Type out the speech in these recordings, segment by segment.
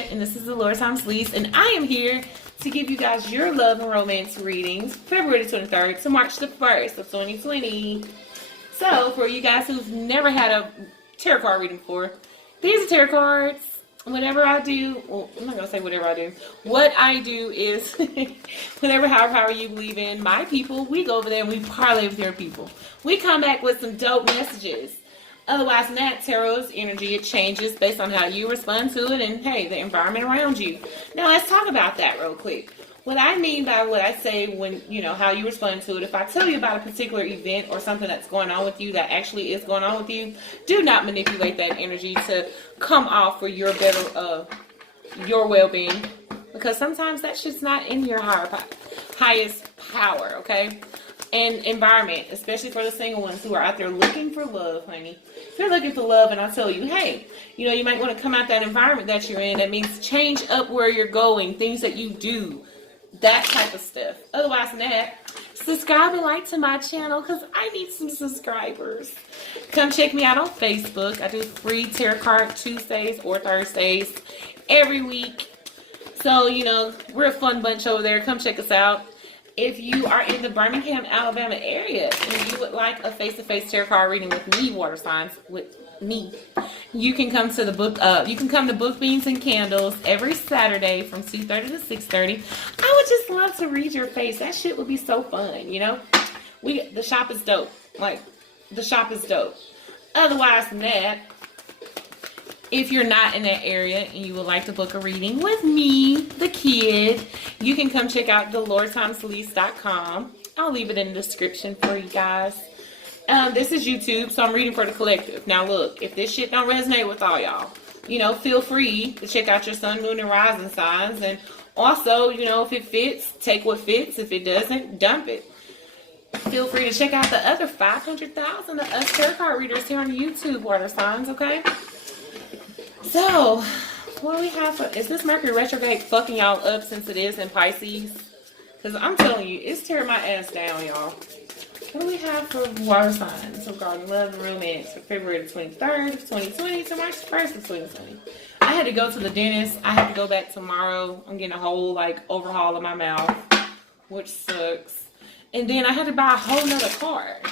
Victoria, and this is the Lord Times Lease, and I am here to give you guys your love and romance readings, February the 23rd to March the 1st of 2020. So, for you guys who've never had a tarot card reading before, these are tarot cards. Whatever I do, well, I'm not going to say whatever I do. What I do is, however you believe in my people, we go over there and we parlay with your people. We come back with some dope messages. Otherwise than that, tarot's energy, it changes based on how you respond to it and, hey, the environment around you. Now, let's talk about that real quick. What I mean by what I say when, how you respond to it, if I tell you about a particular event or something that's going on with you that actually is going on with you, do not manipulate that energy to come off for your better, your well-being. Because sometimes that shit's not in your highest power, okay? And environment, especially for the single ones who are out there looking for love, honey. If you're looking for love and I tell you, hey, you might want to come out that environment that you're in. That means change up where you're going, things that you do, that type of stuff. Otherwise than that, subscribe and like to my channel because I need some subscribers. Come check me out on Facebook. I do free tarot card Tuesdays or Thursdays every week. So, we're a fun bunch over there. Come check us out. If you are in the Birmingham, Alabama area and you would like a face-to-face tarot card reading with me, water signs, with me, you can come to the book. You can come to Book Beans and Candles every Saturday from 2:30 to 6:30. I would just love to read your face. That shit would be so fun. The shop is dope. Like, the shop is dope. Otherwise than that, if you're not in that area and you would like to book a reading with me, the kid, you can come check out thelordtimeslease.com. I'll leave it in the description for you guys. This is YouTube, so I'm reading for the collective. Now look, if this shit don't resonate with all y'all, feel free to check out your sun, moon, and rising signs. And also, if it fits, take what fits. If it doesn't, dump it. Feel free to check out the other 500,000 of us tarot card readers here on YouTube, water signs, okay? So, what do we have for, is this Mercury retrograde fucking y'all up since it is in Pisces? Because I'm telling you, it's tearing my ass down, y'all. What do we have for water signs regarding love and romance for February the 23rd of 2020 to March 1st of 2020? I had to go to the dentist. I have to go back tomorrow. I'm getting a whole, overhaul of my mouth, which sucks. And then I had to buy a whole nother card.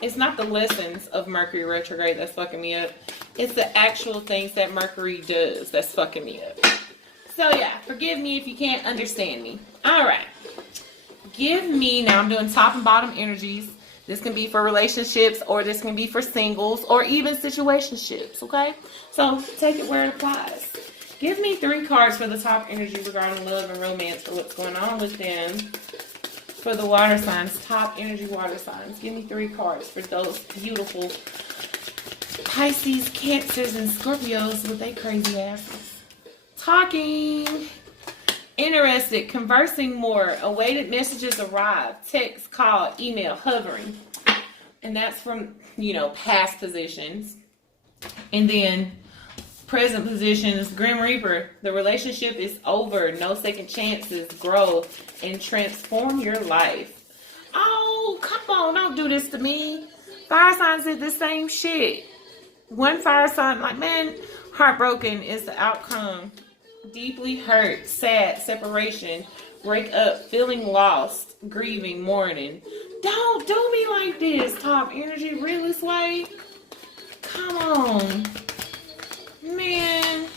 It's not the lessons of Mercury retrograde that's fucking me up. It's the actual things that Mercury does that's fucking me up. So yeah, forgive me if you can't understand me. Alright. Give me, now I'm doing top and bottom energies. This can be for relationships, or this can be for singles, or even situationships, okay? So take it where it applies. Give me 3 cards for the top energy regarding love and romance for what's going on with them. For the water signs, top energy water signs. Give me 3 cards for those beautiful Pisces, Cancers, and Scorpios with their crazy asses. Talking. Interested, conversing more, awaited messages arrive, text, call, email, hovering. And that's from, past positions. And then present positions, Grim Reaper, the relationship is over, no second chances, grow, and transform your life. Oh, come on, don't do this to me. Fire signs did the same shit. One fire sign, man, heartbroken is the outcome. Deeply hurt, sad, separation, break up, feeling lost, grieving, mourning. Don't do me like this, top energy, really, Sway? Come on. Man.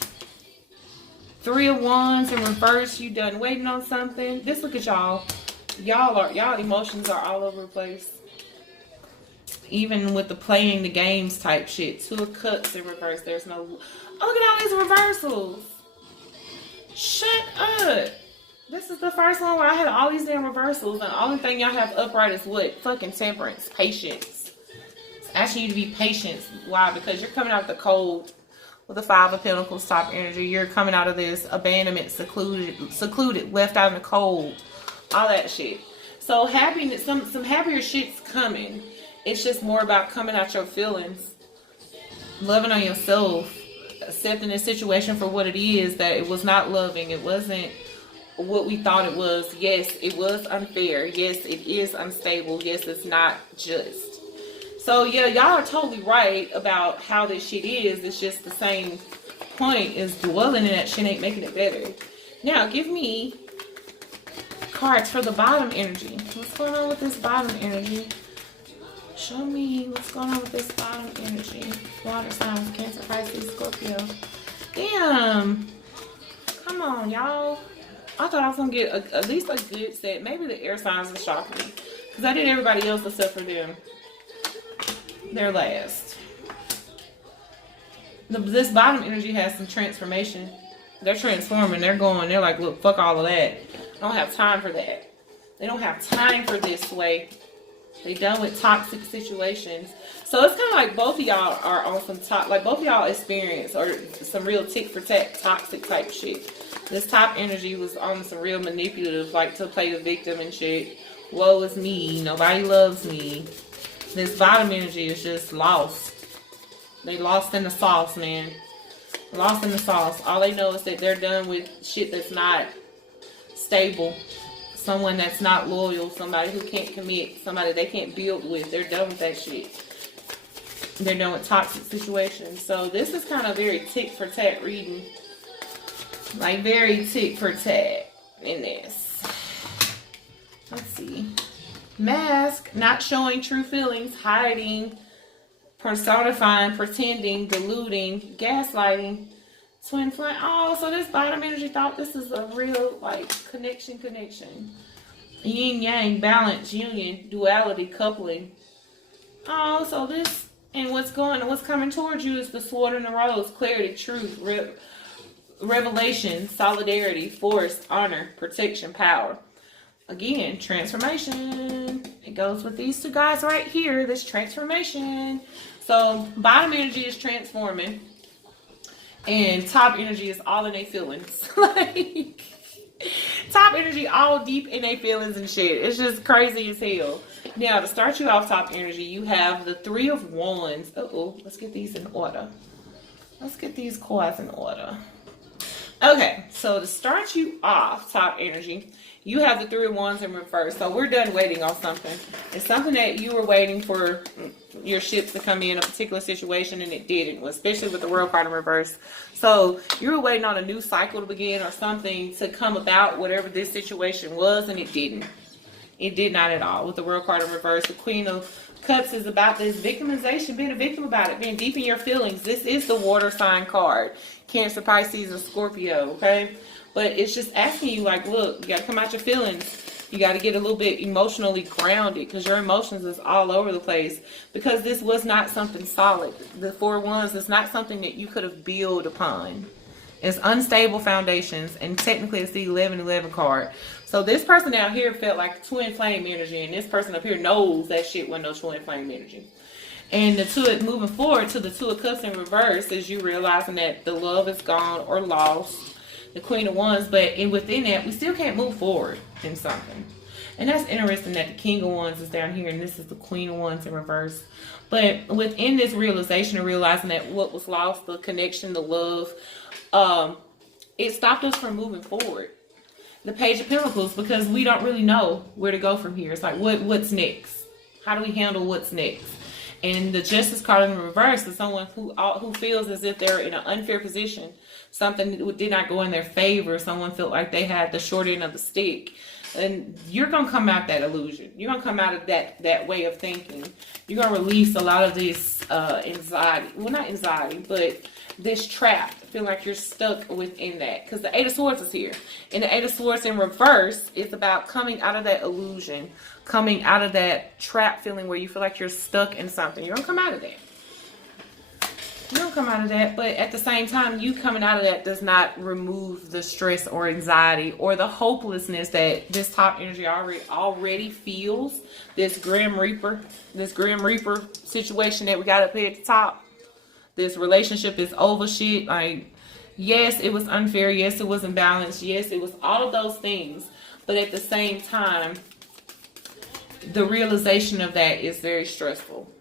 3 of Wands in reverse, you done waiting on something. Just look at y'all. Y'all emotions are all over the place. Even with the playing the games type shit. 2 of Cups in reverse. There's no... Oh, look at all these reversals. Shut up. This is the first one where I had all these damn reversals. And the only thing y'all have upright is what? Fucking temperance. Patience. It's asking you to be patient. Why? Because you're coming out of the cold with the 5 of Pentacles top energy. You're coming out of this abandonment, secluded, left out in the cold. All that shit. So happiness, some happier shit's coming. It's just more about coming out your feelings, loving on yourself, accepting the situation for what it is, that it was not loving. It wasn't what we thought it was. Yes, it was unfair. Yes, it is unstable. Yes, it's not just. So yeah, y'all are totally right about how this shit is. It's just the same point is dwelling in that shit ain't making it better. Now, give me cards for the bottom energy. What's going on with this bottom energy? Show me what's going on with this bottom energy. Water signs, Cancer, Pisces, Scorpio. Damn. Come on, y'all. I thought I was going to get at least a good set. Maybe the air signs will shock me. Because I did everybody else except for them. They're last. This bottom energy has some transformation. They're transforming. They're going. They're like, look, fuck all of that. I don't have time for that. They don't have time for this way. They done with toxic situations. So it's kind of like both of y'all are on some top, like both of y'all experience or some real tick for tack toxic type shit. This top energy was on some real manipulative, like to play the victim and shit. Woe is me. Nobody loves me. This bottom energy is just lost. They lost in the sauce, man. Lost in the sauce. All they know is that they're done with shit that's not stable. Someone that's not loyal. Somebody who can't commit. Somebody they can't build with. They're done with that shit. They're done with toxic situations. So this is kind of very tick for tat reading. Like very tick for tat in this. Let's see. Mask. Not showing true feelings. Hiding. Personifying, pretending, deluding, gaslighting, twin flame. Oh, so this bottom energy thought this is a real, like, connection. Yin, yang, balance, union, duality, coupling. Oh, so this, and what's coming towards you is the sword and the rose, clarity, truth, revelation, solidarity, force, honor, protection, power. Again, transformation. It goes with these two guys right here, this transformation. So bottom energy is transforming and top energy is all in their feelings. Like top energy all deep in their feelings and shit. It's just crazy as hell. Now to start you off, top energy, you have the 3 of Wands. Let's get these in order. Let's get these cards in order. Okay, so to start you off, top energy, you have the 3 of Wands in reverse. So we're done waiting on something. It's something that you were waiting for your ships to come in a particular situation and it didn't, especially with the World card in reverse. So you were waiting on a new cycle to begin or something to come about, whatever this situation was, and it didn't. It did not at all. With the World card in reverse, the Queen of Cups is about this victimization, being a victim about it, being deep in your feelings. This is the water sign card. Cancer, Pisces, or Scorpio, okay? But it's just asking you, like, look, you got to come out your feelings. You got to get a little bit emotionally grounded because your emotions is all over the place. Because this was not something solid. The 4 of Wands is not something that you could have built upon. It's unstable foundations, and technically it's the 11-11 card. So this person down here felt like twin flame energy, and this person up here knows that shit wasn't no twin flame energy. And the 2, moving forward to the 2 of Cups in reverse, is you realizing that the love is gone or lost. The Queen of Wands, but within that, we still can't move forward in something. And that's interesting that the King of Wands is down here, and this is the Queen of Wands in reverse. But within this realization of realizing that what was lost, the connection, the love, it stopped us from moving forward. The Page of Pentacles, because we don't really know where to go from here. It's like, what's next? How do we handle what's next? And the Justice card in reverse is someone who feels as if they're in an unfair position. Something did not go in their favor. Someone felt like they had the short end of the stick. And you're going to come out that illusion. You're going to come out of that way of thinking. You're going to release a lot of this anxiety. Well, not anxiety, but this trap. Feeling like you're stuck within that. Because the 8 of Swords is here. And the 8 of Swords in reverse is about coming out of that illusion. Coming out of that trap feeling where you feel like you're stuck in something. You're going to come out of that. You don't come out of that, but at the same time, you coming out of that does not remove the stress or anxiety or the hopelessness that this top energy already feels. This Grim Reaper situation that we got up here at the top. This relationship is over shit. Like, yes, it was unfair. Yes, it was imbalanced. Yes, it was all of those things. But at the same time, the realization of that is very stressful.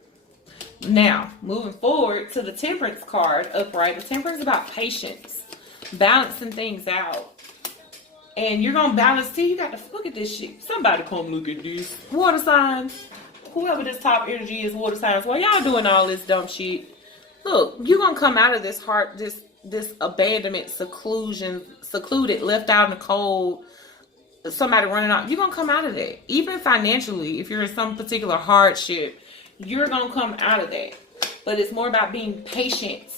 Now, moving forward to the Temperance card upright. The Temperance is about patience, balancing things out. And you're going to balance. See, you got to look at this shit. Somebody come look at this. Water signs. Whoever this top energy is, water signs. While y'all doing all this dumb shit, look, you're going to come out of this this abandonment, secluded, left out in the cold, somebody running out, you're going to come out of that. Even financially, if you're in some particular hardship, you're going to come out of that. But it's more about being patient.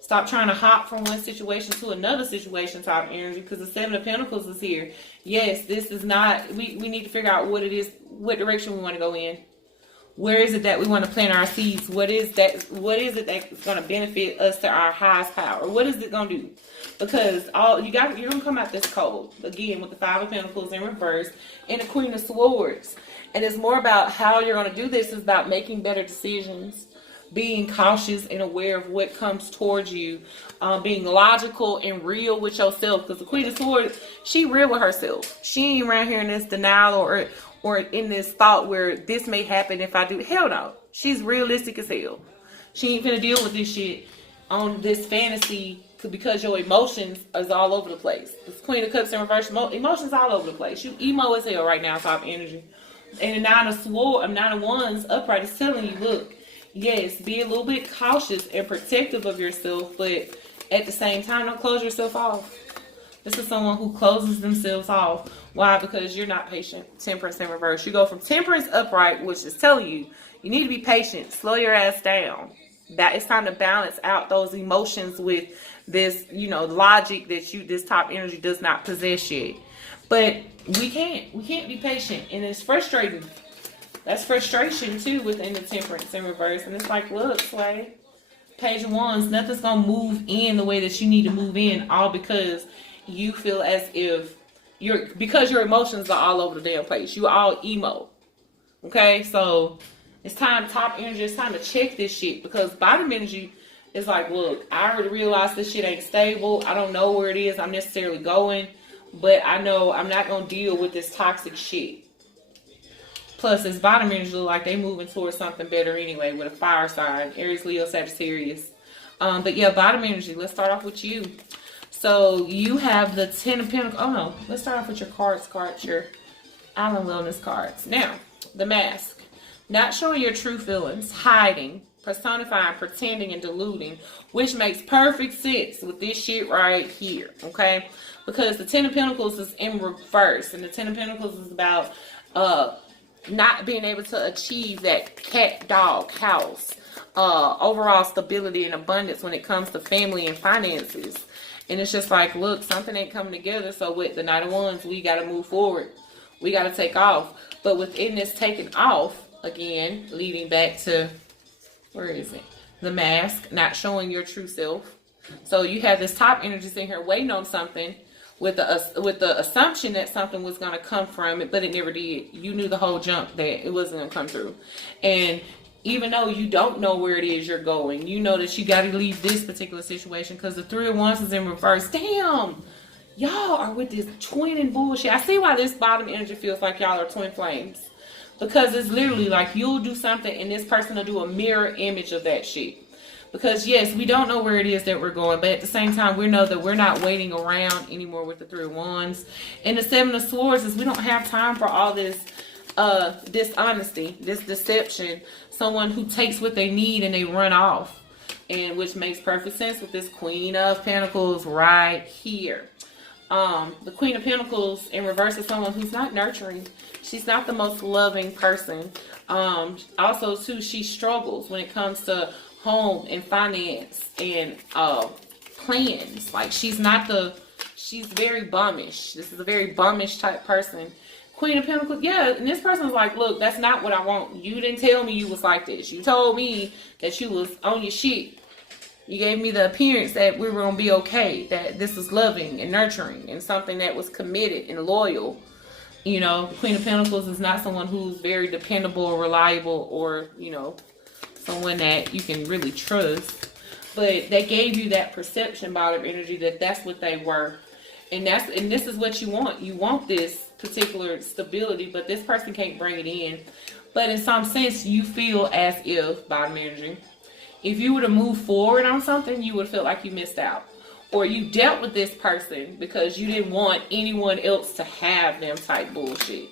Stop trying to hop from one situation to another situation type energy, because the Seven of Pentacles is here. Yes, this is not, we need to figure out what it is, what direction we want to go in. Where is it that we want to plant our seeds? What is it that's going to benefit us to our highest power? What is it going to do? Because you're going to come out this cold again with the Five of Pentacles in reverse and the Queen of Swords. And it's more about how you're going to do this. Is about making better decisions, being cautious and aware of what comes towards you, being logical and real with yourself. Because the Queen of Swords, she real with herself. She ain't around here in this denial or in this thought where this may happen if I do. Hell no. She's realistic as hell. She ain't gonna deal with this shit on this fantasy because your emotions is all over the place. This Queen of Cups in reverse, emotions all over the place. You emo as hell right now, top energy. And the Nine of Wands upright is telling you, look, yes, be a little bit cautious and protective of yourself, but at the same time, don't close yourself off. This is someone who closes themselves off. Why? Because you're not patient. Temperance in reverse. You go from Temperance upright, which is telling you, you need to be patient. Slow your ass down. That it's time to balance out those emotions with this, logic that this top energy does not possess yet. But we can't be patient, and it's frustrating. That's frustration too within the Temperance in reverse. And it's like, look, Sway, Page of Wands, nothing's gonna move in the way that you need to move in, all because you feel as if because your emotions are all over the damn place. You all emo. Okay, so it's time, top energy, it's time to check this shit, because bottom energy is like, look, I already realized this shit ain't stable. I don't know where it is I'm necessarily going, but I know I'm not gonna deal with this toxic shit. Plus, this bottom energy look like they moving towards something better anyway, with a fire sign, Aries, Leo, Sagittarius. But yeah, bottom energy. Let's start off with you. So you have the Ten of Pentacles. Oh no, let's start off with your cards, your Island Wellness cards. Now, the Mask. Not showing your true feelings, hiding, personifying, pretending, and deluding, which makes perfect sense with this shit right here, okay? Because the Ten of Pentacles is in reverse, and the Ten of Pentacles is about not being able to achieve that cat, dog, house, overall stability and abundance when it comes to family and finances. And it's just like, look, something ain't coming together. So with the Knight of Wands, we got to move forward. We got to take off. But within this taking off, again, leading back to, where is it? The Mask, not showing your true self. So you have this top energy sitting here waiting on something with the assumption that something was going to come from it, but it never did. You knew the whole jump that it wasn't going to come through. And even though you don't know where it is you're going, you know that you got to leave this particular situation, because the Three of Wands is in reverse. Damn, y'all are with this twinning bullshit. I see why this bottom energy feels like y'all are twin flames, because it's literally like you'll do something and this person will do a mirror image of that shit. Because yes, we don't know where it is that we're going, but at the same time, we know that we're not waiting around anymore with the Three of Wands. And the Seven of Swords is we don't have time for all this dishonesty, this deception. Someone who takes what they need and they run off, and which makes perfect sense with this Queen of Pentacles right here. The Queen of Pentacles in reverse is someone who's not nurturing. She's not the most loving person. Also too, she struggles when it comes to home and finance and plans. Like she's very bummish. This is a very bummish type person. Queen of Pentacles, yeah, and this person's like, look, that's not what I want. You didn't tell me you was like this. You told me that you was on your shit. You gave me the appearance that we were going to be okay, that this was loving and nurturing and something that was committed and loyal. You know, the Queen of Pentacles is not someone who's very dependable or reliable, or, someone that you can really trust. But they gave you that perception, bottom energy, that that's what they were. And this is what you want. You want this particular stability, but this person can't bring it in. But in some sense, you feel as if, bottom energy, if you were to move forward on something, you would feel like you missed out. Or you dealt with this person because you didn't want anyone else to have them type bullshit.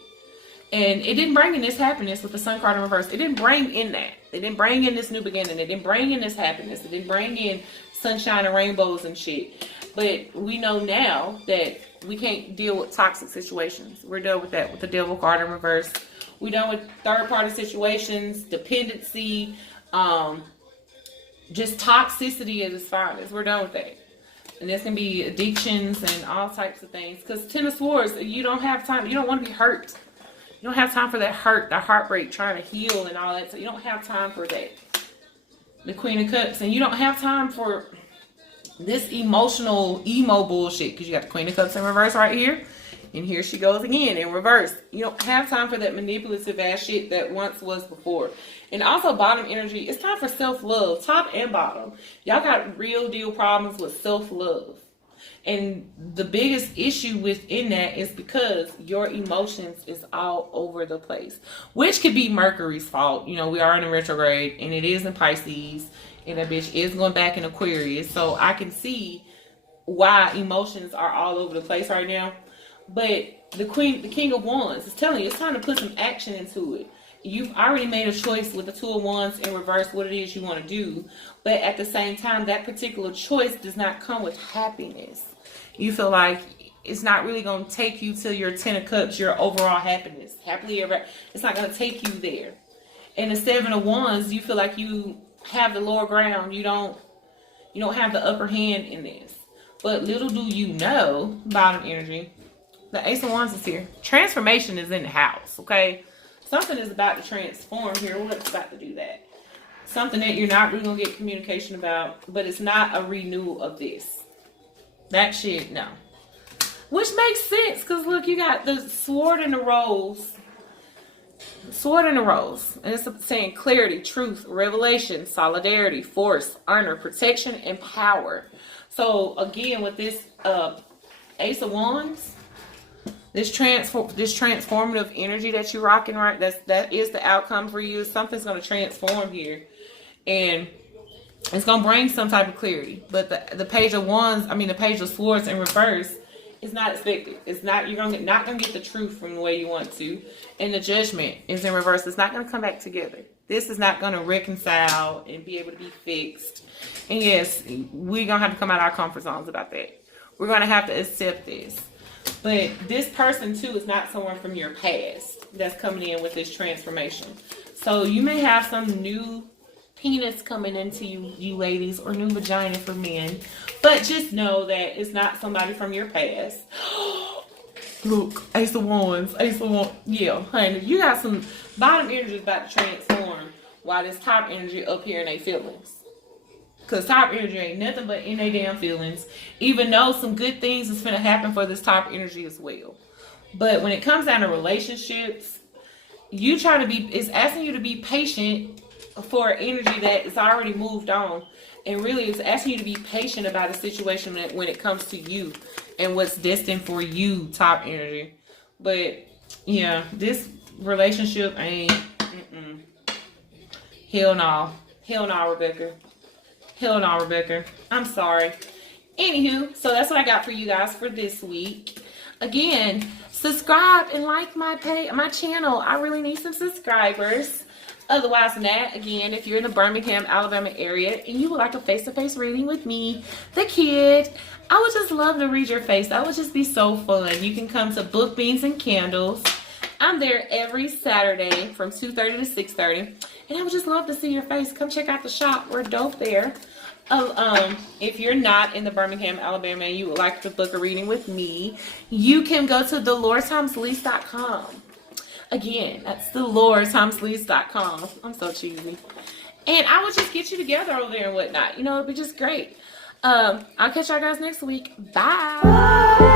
And it didn't bring in this happiness with the Sun card in reverse. It didn't bring in that. It didn't bring in this new beginning. It didn't bring in this happiness. It didn't bring in sunshine and rainbows and shit. But we know now that we can't deal with toxic situations. We're done with that with the devil card in reverse. We're done with third-party situations, dependency, just toxicity at its finest. We're done with that. And this can be addictions and all types of things. Because Ten of Swords, you don't have time. You don't want to be hurt. You don't have time for that hurt, that heartbreak, trying to heal and all that. So you don't have time for that. The Queen of Cups. And you don't have time for this emotional, emo bullshit. Because you got the Queen of Cups in reverse right here. And here she goes again in reverse. You don't have time for that manipulative ass shit that once was before. And also bottom energy, it's time for self-love. Top and bottom. Y'all got real deal problems with self-love. And the biggest issue within that is because your emotions is all over the place. Which could be Mercury's fault. You know, we are in a retrograde and it is in Pisces. And that bitch is going back in Aquarius. So I can see why emotions are all over the place right now. But the King of Wands is telling you it's time to put some action into it. You've already made a choice with the Two of Wands in reverse what it is you want to do. But at the same time, that particular choice does not come with happiness. You feel like it's not really going to take you to your Ten of Cups, your overall happiness. Happily ever. It's not going to take you there. And the Seven of Wands, you feel like you have the lower ground. You don't have the upper hand in this. But little do you know, bottom energy, the Ace of Wands is here. Transformation is in the house, okay? Something is about to transform here. What's about to do that? Something that you're not really going to get communication about, but it's not a renewal of this. That shit, no. Which makes sense, because look, you got the Sword and the Rose. Sword and the Rose. And it's saying clarity, truth, revelation, solidarity, force, honor, protection, and power. So, again, with this Ace of Wands, this transformative energy that you're rocking, right? That is the outcome for you. Something's going to transform here, and it's going to bring some type of clarity. But the Page of Wands, the Page of Swords in reverse, is not expected. It's not. You're not going to get the truth from the way you want to, and the Judgment is in reverse. It's not going to come back together. This is not going to reconcile and be able to be fixed. And yes, we're going to have to come out of our comfort zones about that. We're going to have to accept this. But this person, too, is not someone from your past that's coming in with this transformation. So you may have some new penis coming into you ladies, or new vagina for men. But just know that it's not somebody from your past. Look, Ace of Wands, Ace of Wands. Yeah, honey, you got some bottom energy about to transform while this top energy up here in their feelings. Because top energy ain't nothing but in their damn feelings. Even though some good things is going to happen for this top energy as well. But when it comes down to relationships, it's asking you to be patient for energy that is already moved on. And really, it's asking you to be patient about a situation when it comes to you and what's destined for you, top energy. But, yeah, this relationship ain't, hell no. Hell no, Rebecca. Hell no, Rebecca. I'm sorry. Anywho, so that's what I got for you guys for this week. Again, subscribe and like my channel. I really need some subscribers. Otherwise than that, again, if you're in the Birmingham, Alabama area and you would like a face-to-face reading with me, the kid, I would just love to read your face. That would just be so fun. You can come to Book, Beans, and Candles. I'm there every Saturday from 2:30 to 6:30. And I would just love to see your face. Come check out the shop. We're dope there. If you're not in the Birmingham, Alabama, and you would like to book a reading with me, you can go to theloretomsleece.com. Again, that's theloretomsleece.com. I'm so cheesy. And I would just get you together over there and whatnot. It'd be just great. I'll catch y'all guys next week. Bye.